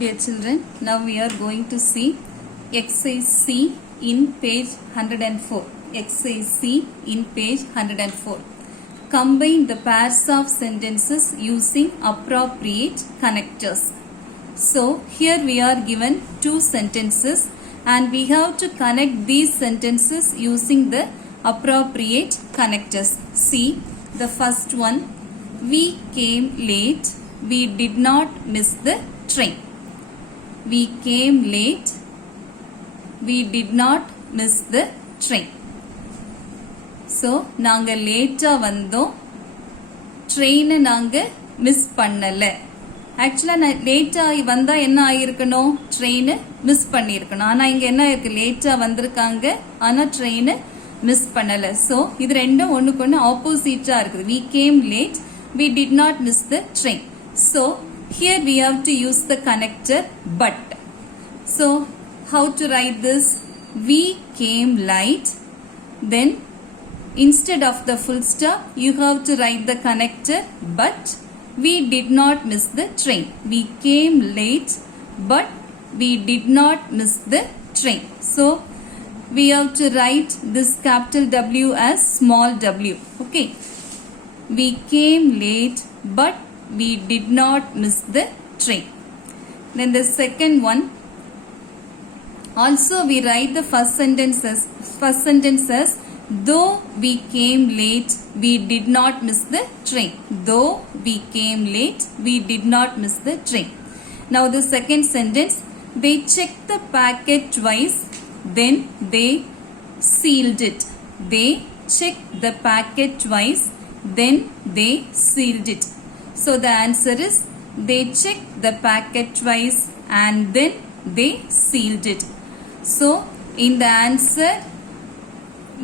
Dear children, now we are going to see exercise C in page 104. Exercise C in page 104. Combine the pairs of sentences using appropriate connectors. So here we are given two sentences and we have to connect these sentences using the appropriate connectors. See the first one. We came late. We did not miss the train. We came late. We did not miss the train. So, நாங்க லேட்டா வந்தோம். ட்ரெயினை நாங்க miss பண்ணல. ஆக்சுவலா நான் லேட்டா வந்தா என்ன ஆயிருக்கணும்? ட்ரெயினை மிஸ் பண்ணியிருக்கணும். ஆனா இங்க என்ன இருக்கு? லேட்டா வந்திருக்காங்க. ஆனா ட்ரெயினை மிஸ் பண்ணல. So, இது ரெண்டும் ஒண்ணுக்கு ஒண்ணு ஆப்போசிட்டா இருக்குது. We came late. We did not miss the train. So, here we have to use the connector but. So, how to write this? We came late. Then, instead of the full stop, you have to write the connector but. We did not miss the train. We came late but we did not miss the train. So, we have to write this capital W as small w. Okay. We came late but we did not miss the train. Then the second one. Also we write the first sentences. Though we came late, we did not miss the train. Though we came late, we did not miss the train. Now the second sentence. They checked the packet twice, then they sealed it. They checked the packet twice, then they sealed it. So the answer is they checked the packet twice and then they sealed it. So in the answer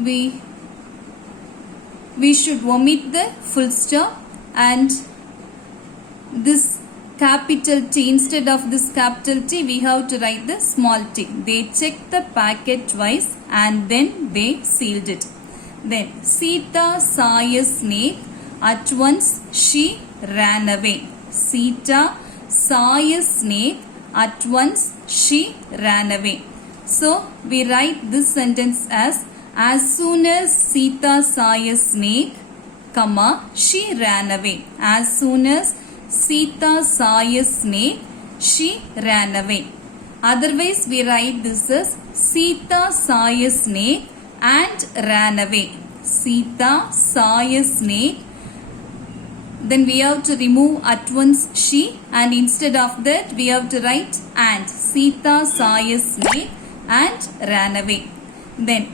we should omit the full stop and this capital T. Instead of this capital T, we have to write the small t. They checked the packet twice and then they sealed it. Then Sita saw a snake. At once she ran away. Sita saw a snake. At once she ran away. So we write this sentence as soon as Sita saw a snake, comma, she ran away. As soon as Sita saw a snake, she ran away. Otherwise we write this as Sita saw a snake and ran away. Sita saw a snake. Then we have to remove at once she and instead of that we have to write and. Sita saw a snake and ran away. Then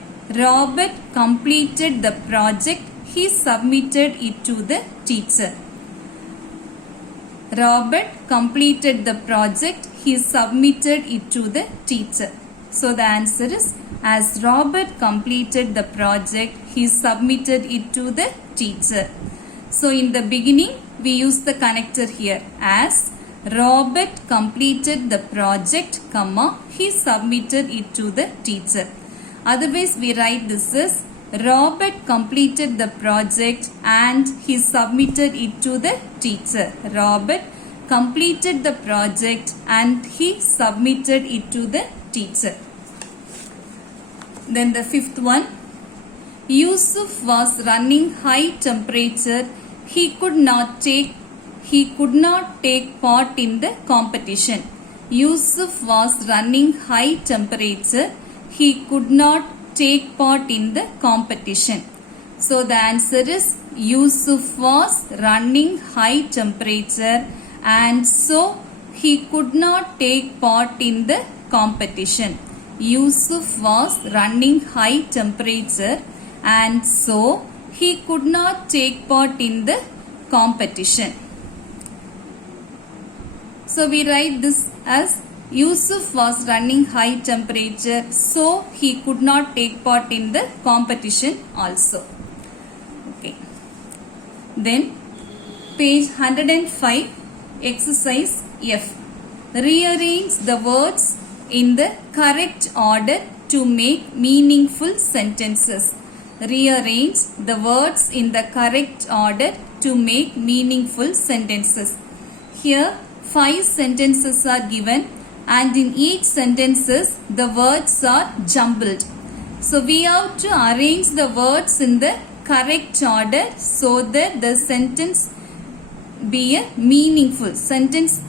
Robert completed the project. He submitted it to the teacher. Robert completed the project. He submitted it to the teacher. So the answer is as Robert completed the project, he submitted it to the teacher. So in the beginning, we use the connector here as Robert completed the project, comma, he submitted it to the teacher. Otherwise, we write this as Robert completed the project and he submitted it to the teacher. Robert completed the project and he submitted it to the teacher. Then the fifth one. Yusuf was running high temperature. He could not take part in the competition. Yusuf was running high temperature. He could not take part in the competition. So the answer is Yusuf was running high temperature and so he could not take part in the competition. Yusuf was running high temperature and so he could not take part in the competition. So we write this as Yusuf was running high temperature so he could not take part in the competition also. Okay. Then page 105 exercise F. Rearrange the words in the correct order to make meaningful sentences. Rearrange the words in the correct order to make meaningful sentences. Here 5 sentences are given, and in each sentences the words are jumbled. So we have to arrange the words in the correct order so that the sentence be a meaningful sentence.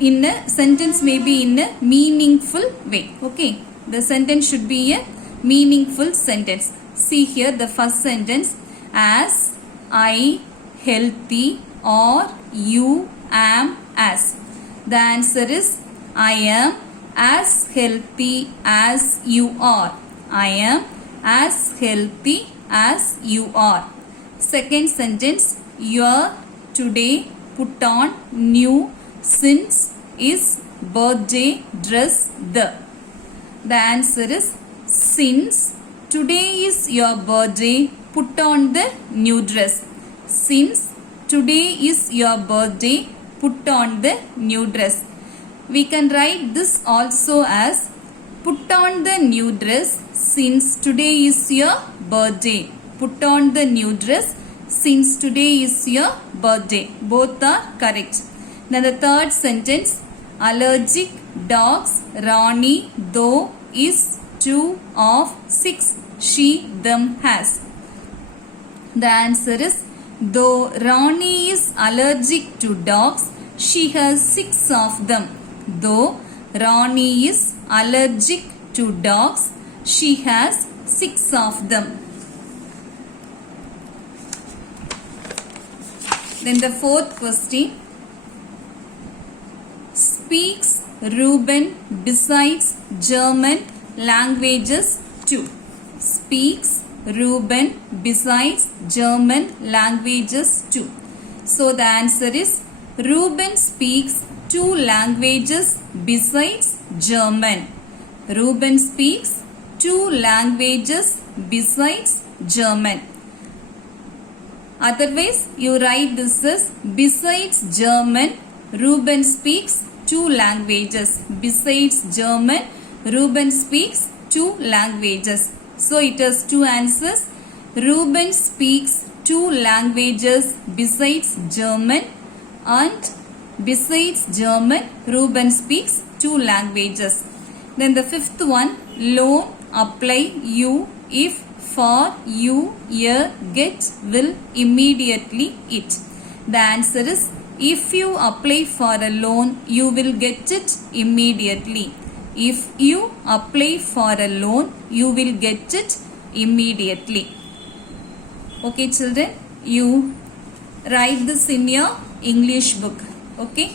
In a sentence may be in a meaningful way. Okay, the sentence should be a meaningful sentence. See here the first sentence: as I healthy or you am as. The answer is I am as healthy as you are. I am as healthy as you are. Second sentence: your today put on new since is birthday dress the. The answer is since today is your birthday, put on the new dress. Since today is your birthday, put on the new dress. We can write this also as put on the new dress since today is your birthday. Put on the new dress since today is your birthday. Both are correct. Then the third sentence: allergic dogs Rani though is 2 of 6 she them has. The answer is though Rani is allergic to dogs, she has 6 of them. Though Rani is allergic to dogs, she has 6 of them. Then the fourth question: speaks Reuben besides German languages too? Speaks Reuben besides German languages too? So the answer is Reuben speaks 2 languages besides German. Reuben speaks 2 languages besides German. Otherwise, you write this as besides German, Reuben speaks 2 languages. Besides German, Reuben speaks 2 languages. So it has 2 answers. Reuben speaks 2 languages besides German, and besides German, Reuben speaks 2 languages. Then the fifth one: loan apply you if for you year get will immediately it. The answer is if you apply for a loan, you will get it immediately. If you apply for a loan, you will get it immediately. Okay children, you write this in your English book. Okay.